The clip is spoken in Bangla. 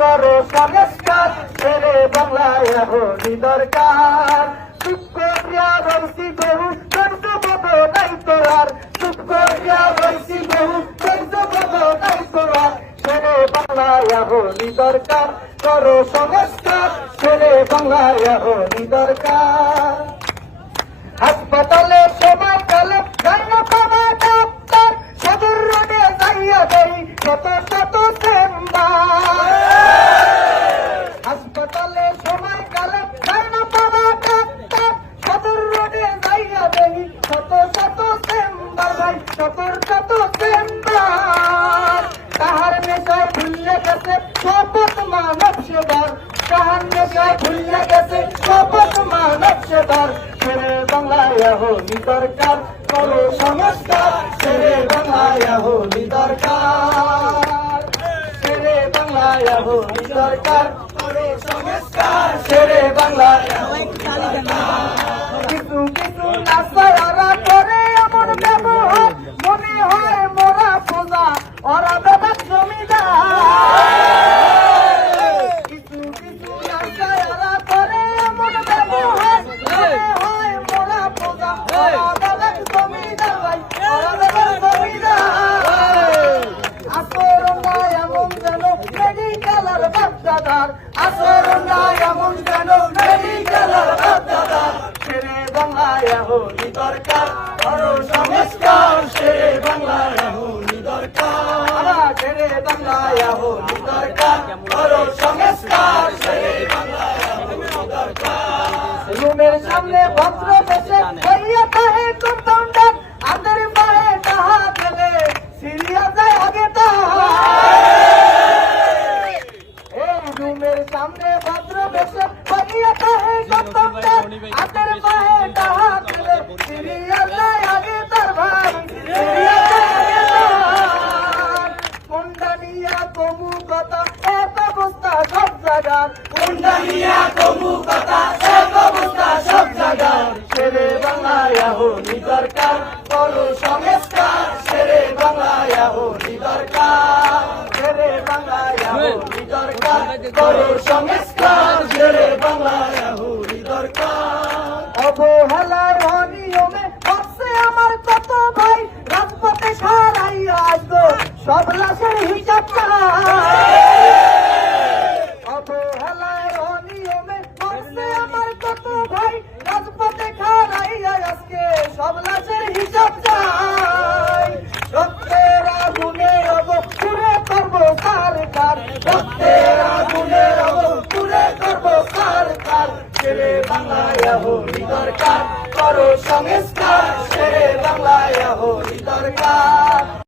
করো সংস্কার ছেড়ে বাংলায় এখনই দরকার। চুপ করিয়া রয়েছি বহু ধৈর্য বদ নাই তোরার, চুপ করিয়া রয়েছি বহু ধৈর্য বদ নাই তোরার। ছেড়ে বাংলায় এখনই দরকার, করো সংস্কার ছেড়ে বাংলায় এখনই দরকার। হাসপাতালে সময় কালে জন্ম পাওয়া ডাক্তার, সদর রোডে যাইয়া দেই শত শত চেম্বার। হাসপাতালে সময় কালে জন্ম পাওয়া ডাক্তার, সদর রোডে যাইয়া দেই শত শত চেম্বার। ভাই শত শত চেম্বার। তাহার নেশায় ভুলিয়া গেছে শপথ মানব সেবার, তাহার নেশায় ভুলিয়া গেছে শপথ মানব সেবার। ছেড়ে বাংলায় এখনই দরকার, করো সংস্কার ছেড়ে বাংলায় এখনই দরকার। ছেড়ে বাংলায় এখনই দরকার, করো সংস্কার ছেড়ে বাংলায় এখনই দরকার। কিছু কিছু নাসারা করে এমন ব্যবহার, মনে হয় মোরা সোজা ওরা বেদাত জমিদার। কিছু কিছু নাসারা করে এমন ব্যবহার, মনে হয় মোরা সোজা ওরা বেদাত জমিদার। ভাই ওরা বেদাত জমিদার। আচরণ নাই এমন যেন মেডিকেলের বাচ্চাদার, আচরণ নাই এমন যেন মেডিকেলের বাচ্চাদার। ছেড়ে বাংলায় এখনই দরকার, করো সংস্কার ছেড়ে বাংলায় এখনই দরকার। ছেড়ে বাংলায় এখনই দরকার, করো সংস্কার ছেড়ে বাংলায় এখনই দরকার। রুমের সামনে ভদ্র বেশে হইয়া তাহে কম্পাউন্ডার, আদের পায়ে টাহা গেলে সিরিয়া যায় আগে এই রুমের সামনে ভদ্র বেশে হইয়া তাহে কম্পাউন্ডার, আদের পায়ে টাহা গেলে সিরিয়া যায় আগে তার। ভাই সিরিয়া যায় আগে তার। কোনটা নিয়া কমু কথা এত অবস্থা সব জায়গার, কোনটা নিয়া কমু কথা এত অবস্থা সব জায়গার। ছেড়ে বাংলায় এখনই দরকার, করো সংস্কার ছেড়ে বাংলায় এখনই দরকার। ছেড়ে বাংলায় এখনই দরকার, করো সংস্কার ছেড়ে বাংলায় এখনই দরকার। অবহেলার অনিয়মে হচ্ছে আমার কত ভাই, রাজপথে সারাইয়া আসবো সব লাশের হিসাব চাই। অবহেলার অনিয়মে হচ্ছে আমার কত ভাই, রাজপথে সারাইয়া আজকে সব লাশের হিসাব চাই। রক্তের আগুনে রব পুরে করবো সরকার, রক্তের আগুনে রব পুরে করবো সরকার। ছেড়ে বাংলায় এখনই দরকার, করো সংস্কার ছেড়ে বাংলায় এখনই দরকার।